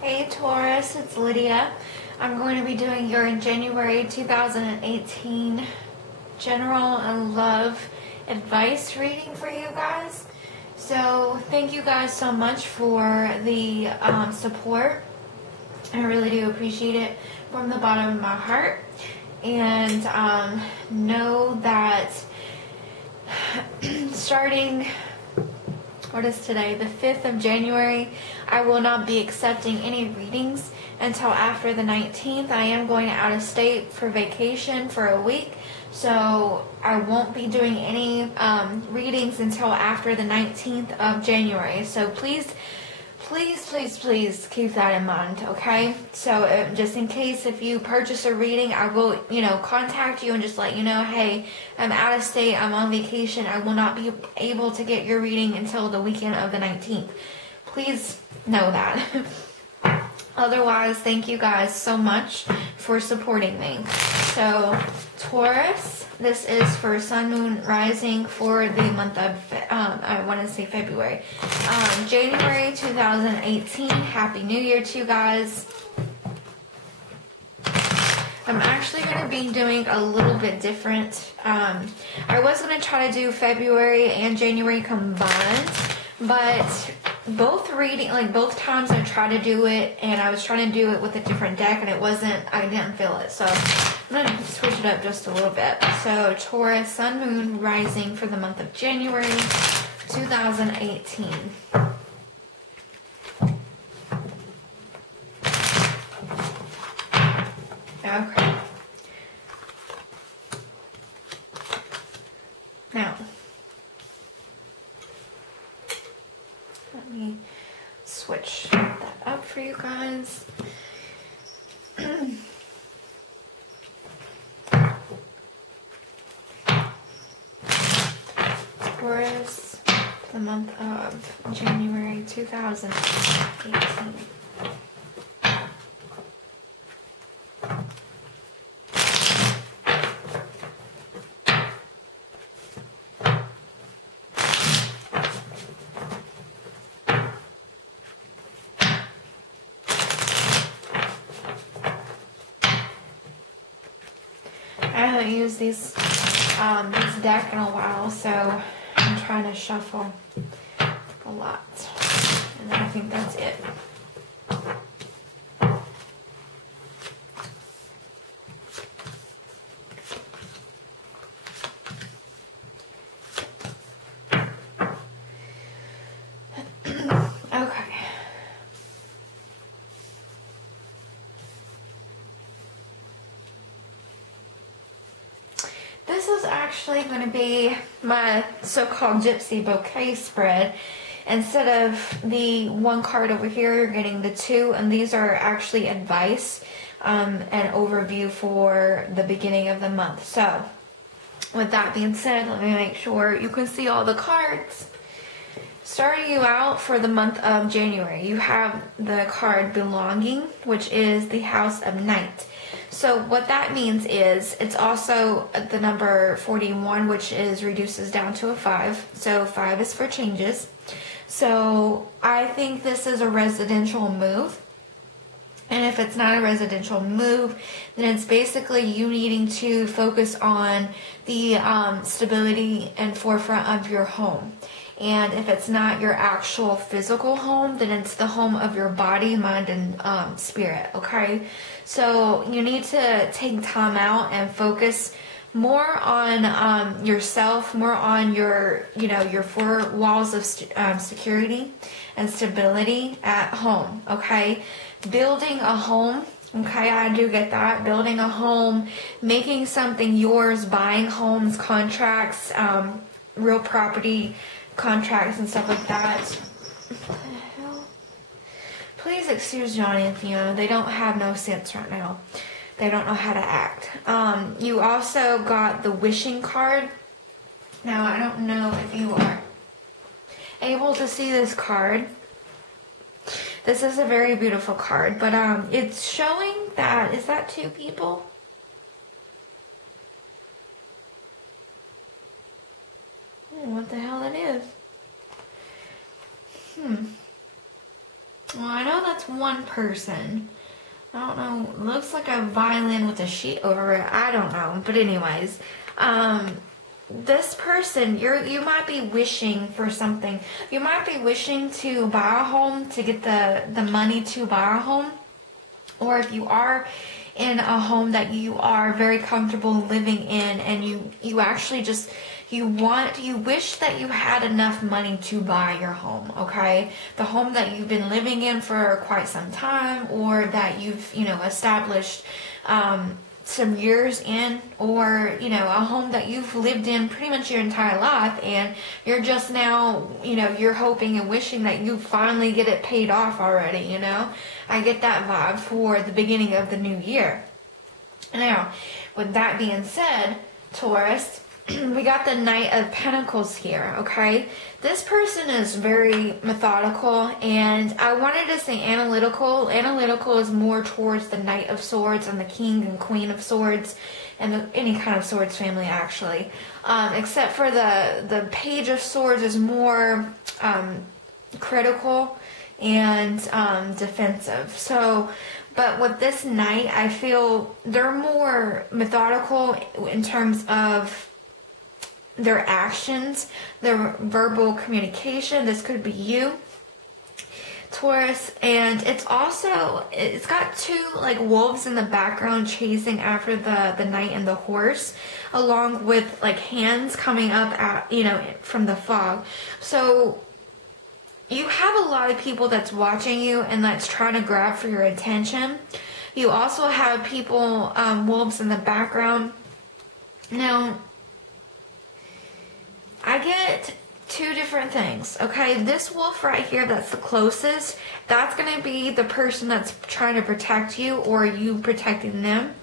Hey Taurus, it's Lydia. I'm going to be doing your January 2018 general and love advice reading for you guys. So thank you guys so much for the support. I really do appreciate it from the bottom of my heart. And know that starting, what is today, the 5th of January, I will not be accepting any readings until after the 19th. I am going out of state for vacation for a week, so I won't be doing any readings until after the 19th of January. So please keep that in mind, okay? So just in case if you purchase a reading, I will, contact you and just let you know, hey, I'm out of state, I'm on vacation, I will not be able to get your reading until the weekend of the 19th. Please know that. Otherwise, thank you guys so much for supporting me. So, Taurus, this is for Sun, Moon, Rising for the month of, I want to say February. January 2018. Happy New Year to you guys. I'm actually going to be doing a little bit different. I was going to try to do February and January combined, but both times I tried to do it, and I was trying to do it with a different deck, and I didn't feel it. So I'm going to switch it up just a little bit. So Taurus, Sun, Moon, Rising for the month of January 2018. Okay. Now, let me switch that up for you guys. Taurus, the month of January 2018. I haven't used this deck in a while, so I'm trying to shuffle a lot. And I think that's it. Okay. This is actually going to be my so-called gypsy bouquet spread. Instead of the one card over here, you're getting the two, and these are actually advice and overview for the beginning of the month. So, with that being said, let me make sure you can see all the cards. Starting you out for the month of January, you have the card Belonging, which is the House of Night. So what that means is it's also the number 41, which reduces down to a 5. So 5 is for changes. So I think this is a residential move. And if it's not a residential move, then it's basically you needing to focus on the stability and forefront of your home. And if it's not your actual physical home, then it's the home of your body, mind, and spirit, okay? So you need to take time out and focus more on yourself, more on your four walls of security and stability at home, okay? Building a home, okay, I do get that. Building a home, making something yours, buying homes, contracts, real property contracts and stuff like that. What the hell? Please excuse Johnny and Fiona. They don't have no sense right now. They don't know how to act. You also got the wishing card. Now, I don't know if you are able to see this card. This is a very beautiful card, but it's showing that, is that two people? What the hell that is? I know that's one person. I don't know. It looks like a violin with a sheet over it. I don't know. But anyways, this person, you might be wishing for something. You might be wishing to buy a home, to get the money to buy a home. Or if you are in a home that you are very comfortable living in, and you actually just, you wish that you had enough money to buy your home, okay? The home that you've been living in for quite some time, or that you've, established some years in, or, a home that you've lived in pretty much your entire life, and you're just now, you're hoping and wishing that you finally get it paid off already, I get that vibe for the beginning of the new year. Now, with that being said, Taurus, we got the Knight of Pentacles here, okay? This person is very methodical, and I wanted to say analytical. Analytical is more towards the Knight of Swords and the King and Queen of Swords, and any kind of Swords family, actually. Except for the Page of Swords is more critical and defensive. So, but with this Knight, I feel they're more methodical in terms of their actions, their verbal communication. This could be you, Taurus, and it's got two like wolves in the background chasing after the knight and the horse, along with like hands coming up at from the fog. So you have a lot of people that's watching you and that's trying to grab for your attention. You also have people, wolves in the background. Now, I get two different things, okay? This wolf right here that's the closest, that's going to be the person that's trying to protect you, or you protecting them.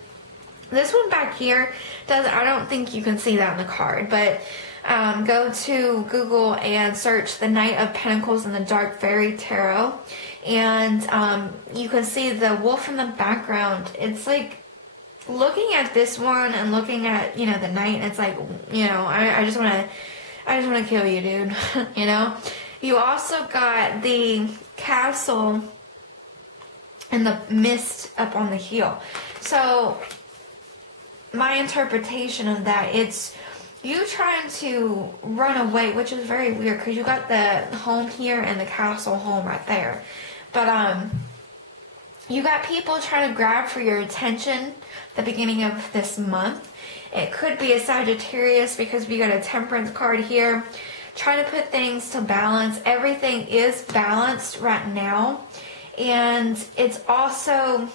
This one back here, I don't think you can see that in the card, but go to Google and search the Knight of Pentacles in the Dark Fairy Tarot, and you can see the wolf in the background. It's like looking at this one and looking at, the knight, and it's like, I just want to kill you, dude. You also got the castle and the mist up on the hill. So my interpretation of that, it's you trying to run away, which is very weird because you got the home here and the castle home right there. But you got people trying to grab for your attention the beginning of this month. It could be a Sagittarius because we got a Temperance card here. Trying to put things to balance. Everything is balanced right now. And it's also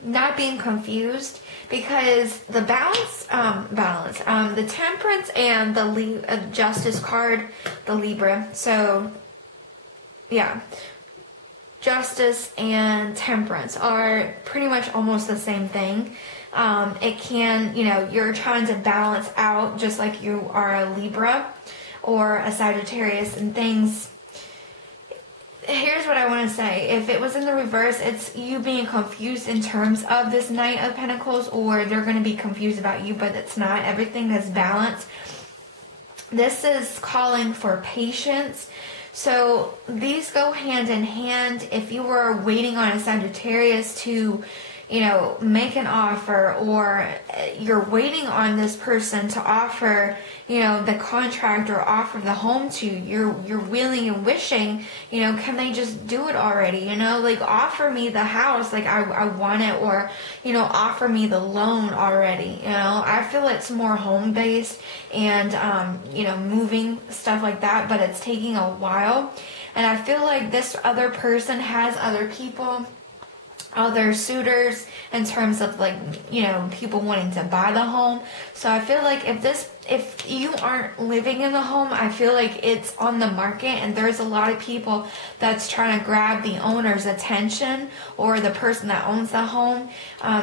not being confused because the the Temperance and the Justice card, the Libra. So, yeah. Justice and Temperance are pretty much almost the same thing. It can, you're trying to balance out just like you are a Libra or a Sagittarius and things. Here's what I want to say. If it was in the reverse, it's you being confused in terms of this Knight of Pentacles, or they're going to be confused about you, but it's not. Everything is balanced. This is calling for patience. So these go hand in hand. If you were waiting on a Sagittarius to, make an offer, or you're waiting on this person to offer, the contract or offer the home to you, you're willing and wishing, can they just do it already? Like offer me the house, like I want it, or, offer me the loan already. I feel it's more home based and, moving stuff like that, but it's taking a while. And I feel like this other person has other people, other suitors in terms of like, people wanting to buy the home. So I feel like if you aren't living in the home, I feel like it's on the market and there's a lot of people that's trying to grab the owner's attention, or the person that owns the home.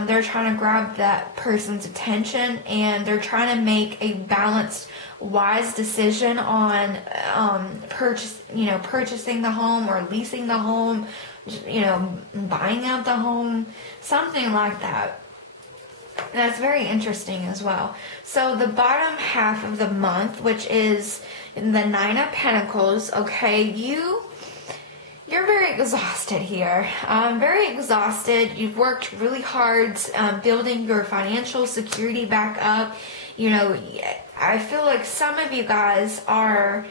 They're trying to grab that person's attention, and they're trying to make a balanced, wise decision on purchasing the home or leasing the home, buying out the home, something like that. That's very interesting as well. So the bottom half of the month, which is the Nine of Pentacles, okay, you you're very exhausted here. Very exhausted. You've worked really hard building your financial security back up. You know, I feel like some of you guys are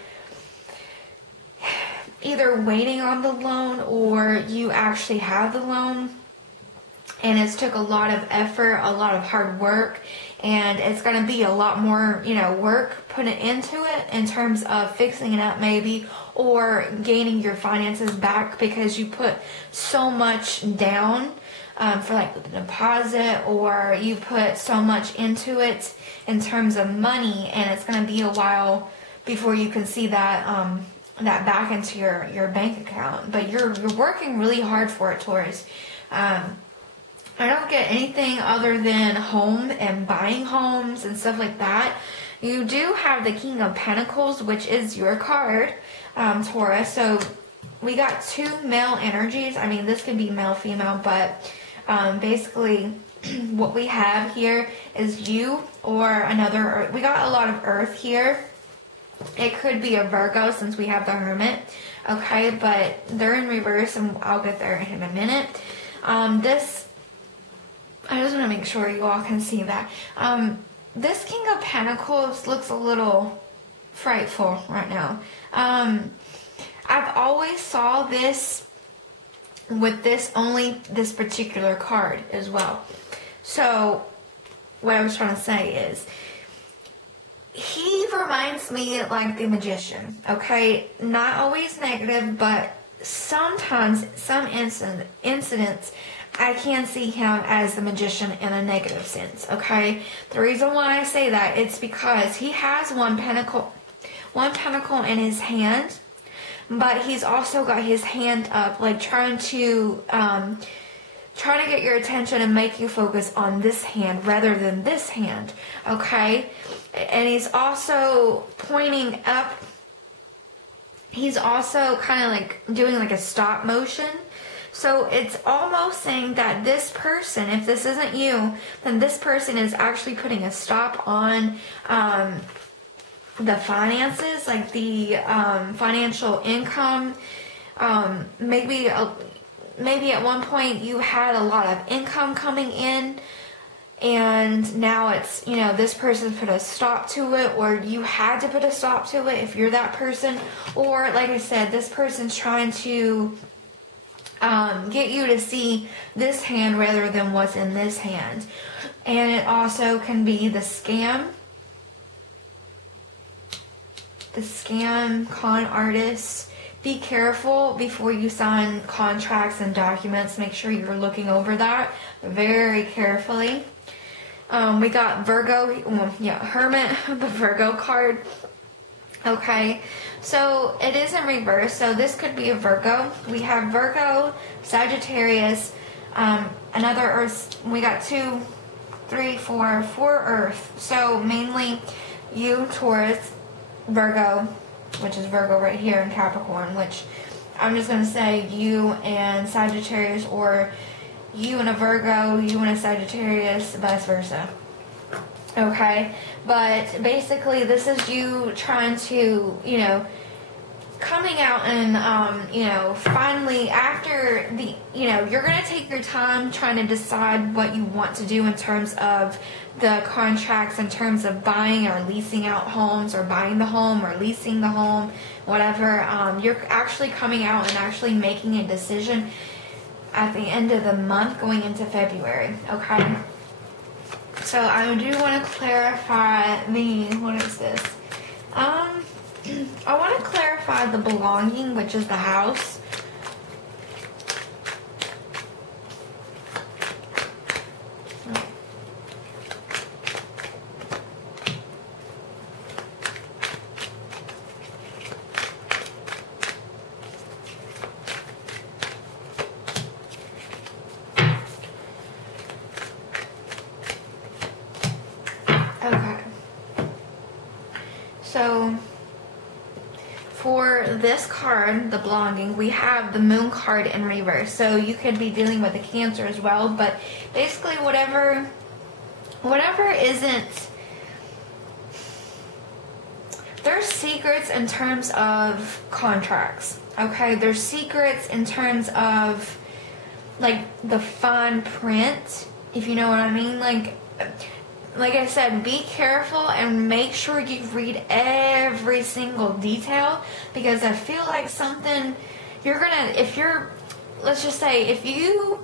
either waiting on the loan or you actually have the loan. And it's took a lot of effort, a lot of hard work, and it's going to be a lot more, you know, work put into it in terms of fixing it up maybe, or gaining your finances back because you put so much down for like the deposit, or you put so much into it in terms of money, and it's going to be a while before you can see that that back into your bank account. But you're working really hard for it, Taurus. I don't get anything other than home and buying homes and stuff like that. You do have the King of Pentacles, which is your card, Taurus. So we got two male energies. I mean, this can be male, female, but basically what we have here is you or another Earth. We got a lot of Earth here. It could be a Virgo since we have the Hermit. Okay, but they're in reverse, and I'll get there in a minute. I just want to make sure you all can see that. This King of Pentacles looks a little frightful right now. I've always saw this with this particular card as well. So what I was trying to say is, he reminds me like the Magician, okay? Not always negative, but sometimes, some incidents, I can see him as the Magician in a negative sense, okay? The reason why I say that, it's because he has one pentacle in his hand, but he's also got his hand up, like trying to get your attention and make you focus on this hand rather than this hand, okay? And he's also pointing up. He's also kind of like doing like a stop motion. So it's almost saying that this person, if this isn't you, then this person is actually putting a stop on the finances, like the financial income. Maybe at one point you had a lot of income coming in, and now it's, you know, this person put a stop to it, or you had to put a stop to it if you're that person. Or like I said, this person's trying to get you to see this hand rather than what's in this hand. And it also can be the scam con artist. Be careful before you sign contracts and documents. Make sure you're looking over that very carefully. We got Virgo, Hermit, the Virgo card. Okay, so it is in reverse, so this could be a Virgo. We have Virgo, Sagittarius, another Earth. We got 2, 3, 4 Earth. So mainly you, Taurus, Virgo, which is Virgo right here, in Capricorn, which I'm just going to say you and Sagittarius, or you and a Virgo, you and a Sagittarius, vice versa. Okay, but basically this is you trying to, you know, coming out and, you know, finally after the, you know, you're going to take your time trying to decide what you want to do in terms of the contracts, in terms of buying or leasing out homes, or buying the home or leasing the home, whatever. You're actually coming out and actually making a decision at the end of the month going into February, okay? So I do want to clarify what is this? I want to clarify the belonging, which is the house. Okay. So for this card, the belonging, we have the Moon card in reverse. So you could be dealing with a Cancer as well, but basically whatever isn't, there's secrets in terms of contracts, okay? There's secrets in terms of, like, the fine print, if you know what I mean. Like I said, be careful and make sure you read every single detail, because I feel like something you're gonna, if you're, let's just say, if you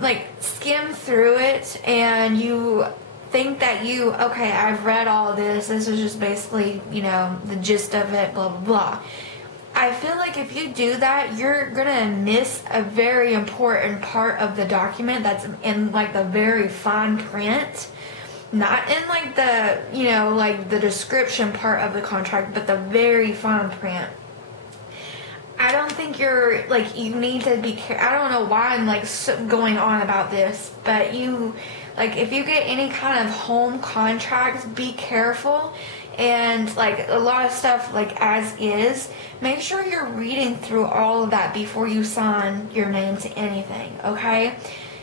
like skim through it and you think that okay, I've read all this is just basically, you know, the gist of it, blah, blah, blah. I feel like if you do that, you're gonna miss a very important part of the document that's in like the very fine print. Not in like the, you know, like the description part of the contract, but the very fine print. I don't think you're, like, you need to be careful. I don't know why I'm, like, going on about this, but you, like, if you get any kind of home contracts, be careful. And, like, a lot of stuff, like, as is, make sure you're reading through all of that before you sign your name to anything, okay?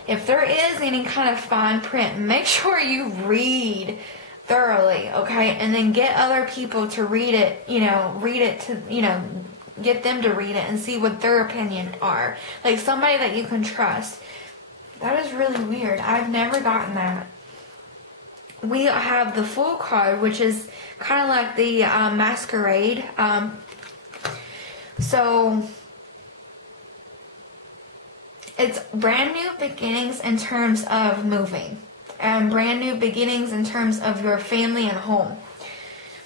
If there is any kind of fine print, make sure you read thoroughly, okay? And then get other people to read it, you know, get them to read it and see what their opinion are. Like somebody that you can trust. That is really weird. I've never gotten that. We have the full card, which is kind of like the masquerade. So it's brand new beginnings in terms of moving. And brand new beginnings in terms of your family and home.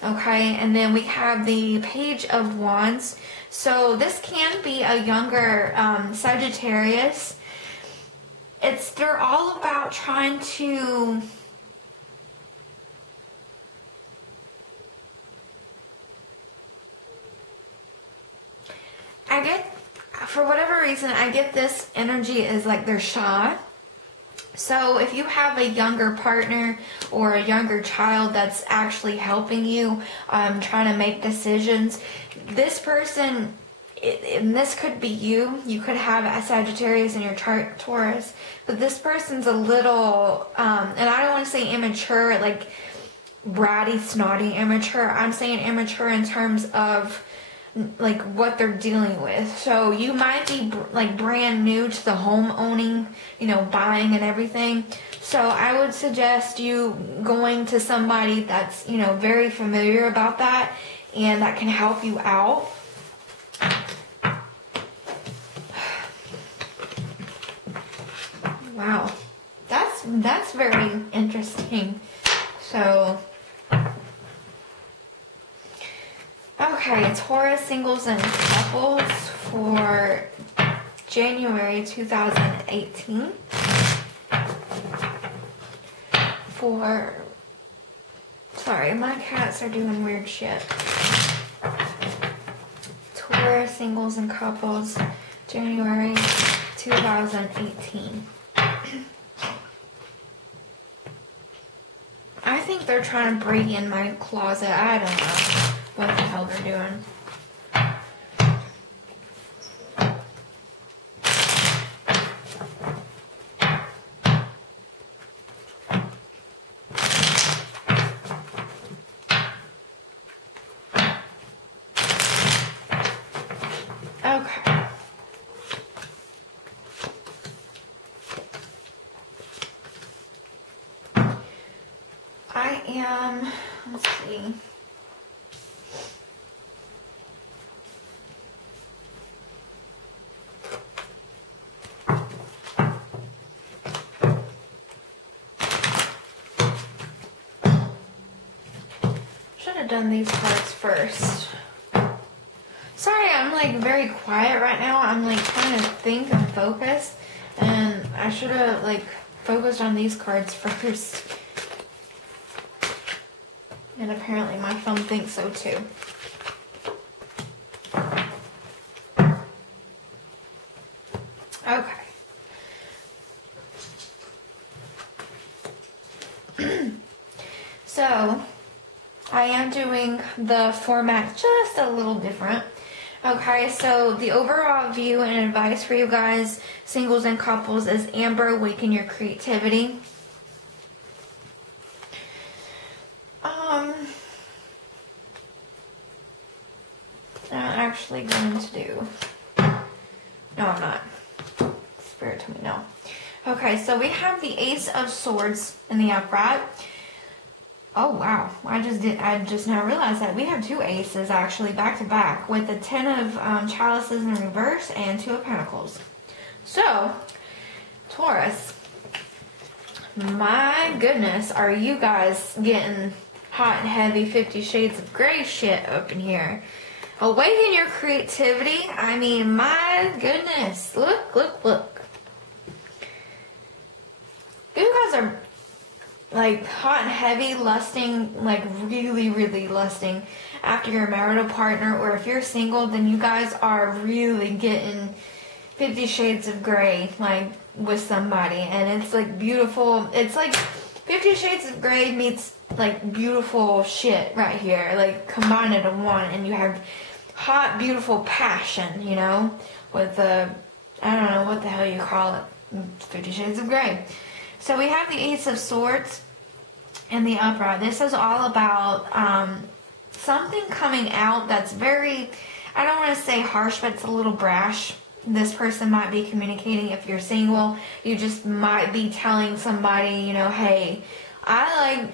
Okay, and then we have the Page of Wands. So this can be a younger Sagittarius. They're all about trying to for whatever reason, I get this energy is like they're shy. So if you have a younger partner or a younger child that's actually helping you trying to make decisions, this person, and this could be you could have a Sagittarius in your chart, Taurus, but this person's a little, and I don't want to say immature, like bratty, snotty, immature. I'm saying immature in terms of like what they're dealing with. So you might be like brand new to the home owning, you know, buying and everything. So I would suggest you going to somebody that's, you know, very familiar about that and that can help you out. Wow. That's very interesting. So okay, Taurus singles and couples for January 2018. Sorry, my cats are doing weird shit. Taurus singles and couples, January 2018. I think they're trying to break in my closet. I don't know what the hell they're doing. Okay. I am, let's see. Should have done these cards first. Sorry, I'm like very quiet right now. I'm like trying to think and focus, and I should have like focused on these cards first. And apparently my phone thinks so too. Okay. So, I am doing the format just a little different. Okay, so the overall view and advice for you guys, singles and couples, is Amber, awaken your creativity. actually going to do. No, I'm not. Spirit told me no. Okay, so we have the Ace of Swords in the upright. Oh wow, I just now realized that we have two aces actually back to back with the Ten of Chalices in reverse and Two of Pentacles. So, Taurus, my goodness, are you guys getting hot and heavy 50 Shades of Grey shit up in here? Awaken your creativity. I mean, my goodness. Look, look, look. You guys are like hot and heavy, lusting, like really, really lusting after your marital partner, or if you're single, then you guys are really getting 50 Shades of Grey, like with somebody, and it's like beautiful. It's like 50 Shades of Grey meets like beautiful shit right here, like combine it in one, and you have hot, beautiful passion, you know, with the, I don't know what the hell you call it, 50 Shades of Grey. So we have the Ace of Swords in the upright. This is all about something coming out that's very, I don't want to say harsh, but it's a little brash. This person might be communicating. If you're single, you just might be telling somebody, you know, hey, I like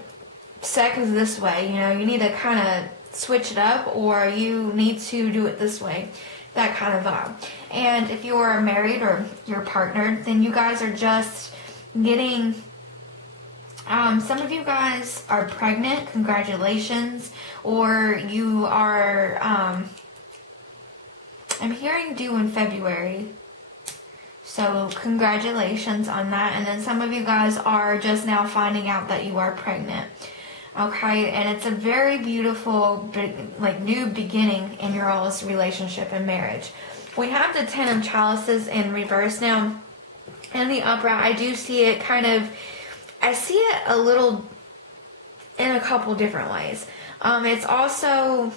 sex this way. You know, you need to kind of switch it up, or you need to do it this way. That kind of vibe. And if you're married or you're partnered, then you guys are just getting, some of you guys are pregnant, congratulations, or you are, I'm hearing due in February, so congratulations on that. And then some of you guys are just now finding out that you are pregnant, okay, and it's a very beautiful, like, new beginning in your all's relationship and marriage. We have the Ten of Chalices in reverse now. In the upright, I do see it kind of, I see it a little in a couple different ways. It's also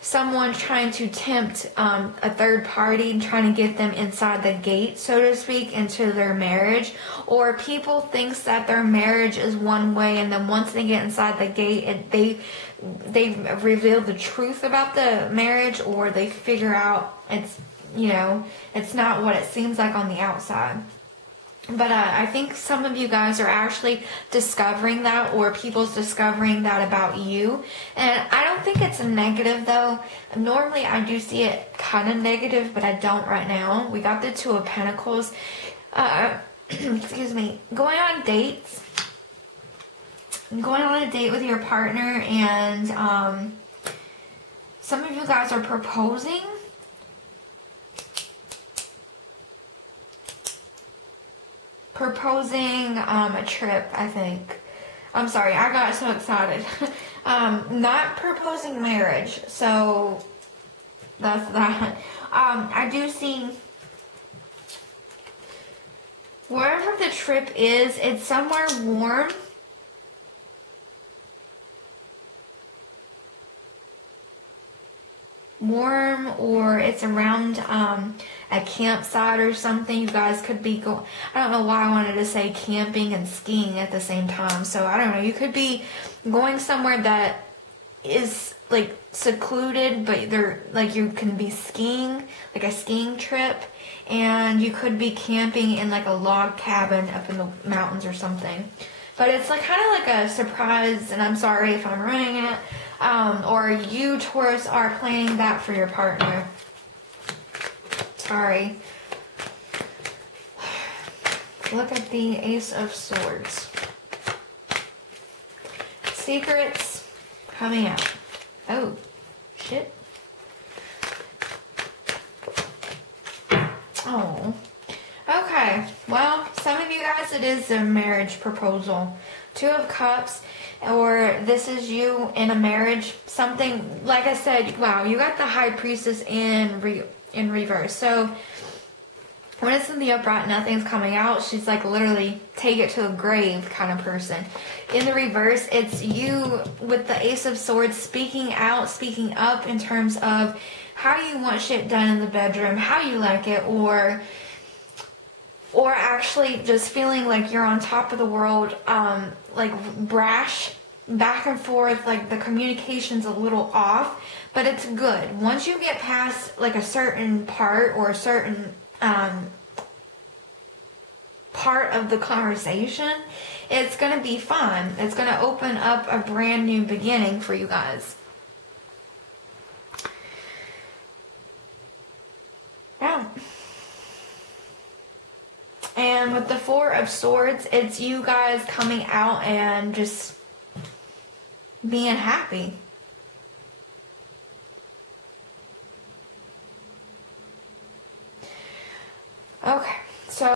someone trying to tempt a third party and trying to get them inside the gate, so to speak, into their marriage. Or people thinks that their marriage is one way, and then once they get inside the gate, they reveal the truth about the marriage, or they figure out it's, you know, it's not what it seems like on the outside. But I think some of you guys are actually discovering that, or people's discovering that about you. And I don't think it's a negative, though. Normally, I do see it kind of negative, but I don't right now. We got the Two of Pentacles. Excuse me. Going on dates. Going on a date with your partner, and some of you guys are proposing. A trip, I think. I'm sorry, I got so excited. Not proposing marriage, so that's that. I do see wherever the trip is, it's somewhere warm. Or it's around a campsite or something. You guys could be going, I don't know why I wanted to say camping and skiing at the same time. So I don't know, you could be going somewhere that is like secluded, but they're like, you can be skiing, like a skiing trip, and you could be camping in like a log cabin up in the mountains or something. But it's like kind of like a surprise, and I'm sorry if I'm ruining it. Or you, Taurus, are planning that for your partner. Sorry. Look at the Ace of Swords. Secrets coming out. Oh, shit. Oh. Okay. Well, some of you guys, it is a marriage proposal. Two of Cups. Or this is you in a marriage, something, like I said, wow, you got the High Priestess in reverse. So when it's in the upright, nothing's coming out. She's like literally take it to the grave kind of person. In the reverse, it's you with the Ace of Swords speaking out, speaking up in terms of how you want shit done in the bedroom, how you like it, or actually just feeling like you're on top of the world, like brash, back and forth, like the communication's a little off, but it's good. Once you get past like a certain part or a certain part of the conversation, it's going to be fun. It's going to open up a brand new beginning for you guys. Yeah. And with the Four of Swords, it's you guys coming out and just being happy.